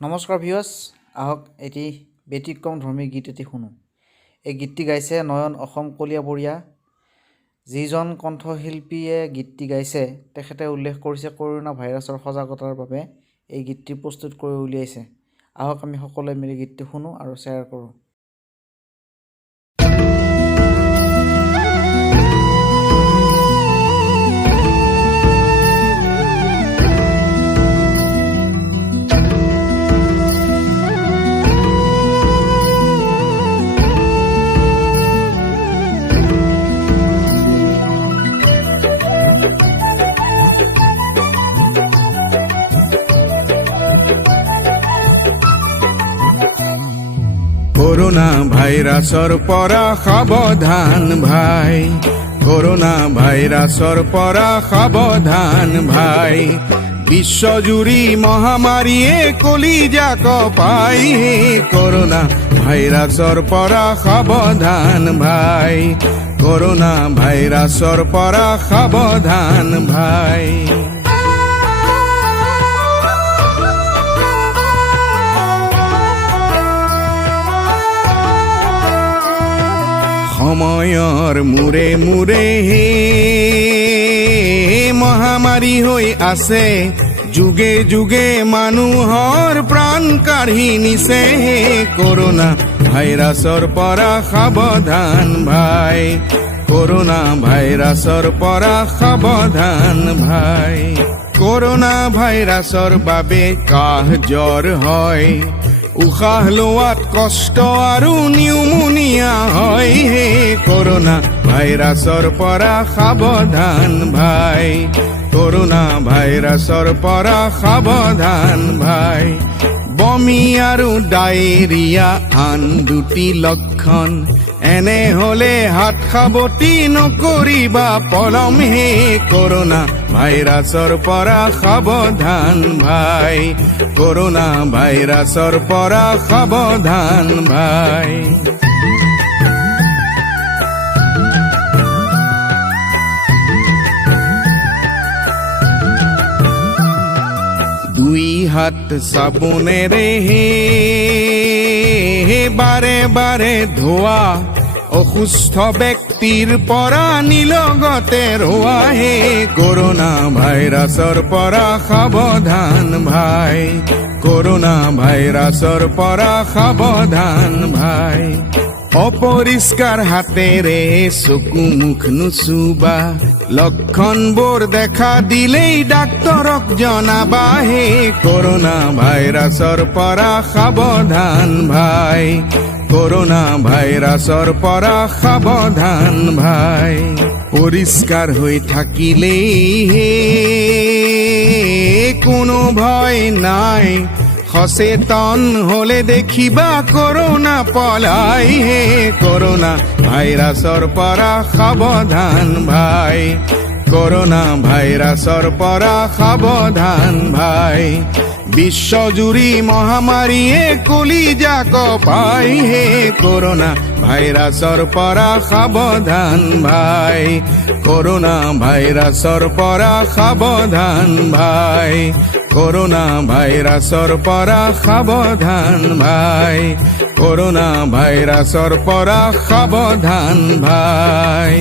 নমস্কাৰ ভিউয়াৰ্স, আহক এটি ব্যতিক্ৰম ধৰ্মী গীত এটি শুনো। এই গীতটি গাইছে নয়ন অসম কলিয়াবৰীয়া। যিজন কণ্ঠশিল্পীয়ে গীতটি গাইছে তেখেতে উল্লেখ কৰিছে কৰোনা ভাইৰাছৰ সজাগতাৰ বাবে এই গীতটি প্ৰস্তুত কৰি উলিয়াইছে। আহক আমি সকলোৱে মিলি গীতটি শুনো আৰু শ্বেয়াৰ কৰোঁ। করোনা ভাইরাসর পরা সাবধান ভাই, করোনা ভাইরাসর পরা সাবধান ভাই। বিশ্বজুড়ি মহামারীয়ে কলিজা কপাই, করোনা ভাইরাসর পরা সাবধান ভাই, করোনা ভাইরাসর পরা সাবধান ভাই। সময়ৰ মূৰে মূৰে হে মহামাৰী হৈ আছে, যুগে যুগে মানুহৰ প্ৰাণ কাঢ়ি নিছে। কৰোনা ভাইৰাছৰ পৰা সাৱধান ভাই, কৰোনা ভাইৰাছৰ পৰা সাৱধান ভাই। কৰোনা ভাইৰাছৰ বাবে কাহ জ্বৰ হয়, উশাহ লোৱাত কষ্ট আৰু নিউমোনিয়া হয়। কৰোনা ভাইৰাছৰ পৰা সাৱধান ভাই, কৰোনা ভাইৰাছৰ পৰা সাৱধান ভাই। বমি আৰু ডায়েৰিয়া আন দুটি লক্ষণ, এনে হলে হাত সাৱটি নকৰিবা পলম। কৰোনা ভাইৰাছৰ পৰা সাৱধান ভাই, কৰোনা ভাইৰাছৰ পৰা সাৱধান ভাই। দুই হাত চাবোনেৰে বাৰে বাৰে ধোৱা, অসুস্থ ব্যক্তিৰ পৰা নিলগতে ৰোৱা। কৰোনা ভাইৰাছৰ পৰা সাৱধান ভাই, কৰোনা ভাইৰাছৰ পৰা সাৱধান ভাই। অপৰিষ্কাৰ হাতেৰে চকু মুখ নুচুবা, লক্ষণবোৰ দেখা দিলেই ডাক্তৰক জনাবা। কৰোনা ভাইৰাছৰ পৰা সাৱধান ভাই, কৰোনা ভাইৰাছৰ পৰা সাৱধান ভাই। পৰিষ্কাৰ হৈ থাকিলেই কোনো ভয় নাই, সচেতন হলে দেখিবা কৰোনা পলাই। কৰোনা ভাইৰাছৰ পৰা সাৱধান ভাই, কৰোনা ভাইৰাছৰ পৰা সাৱধান ভাই। বিশ্বজুৰি মহামাৰীয়ে কলিজা কপাই, কৰোনা ভাইৰাছৰ পৰা সাৱধান ভাই, কৰোনা ভাইৰাছৰ পৰা সাৱধান ভাই, কৰোনা ভাইৰাছৰ পৰা সাৱধান ভাই, কৰোনা ভাইৰাছৰ পৰা সাৱধান ভাই।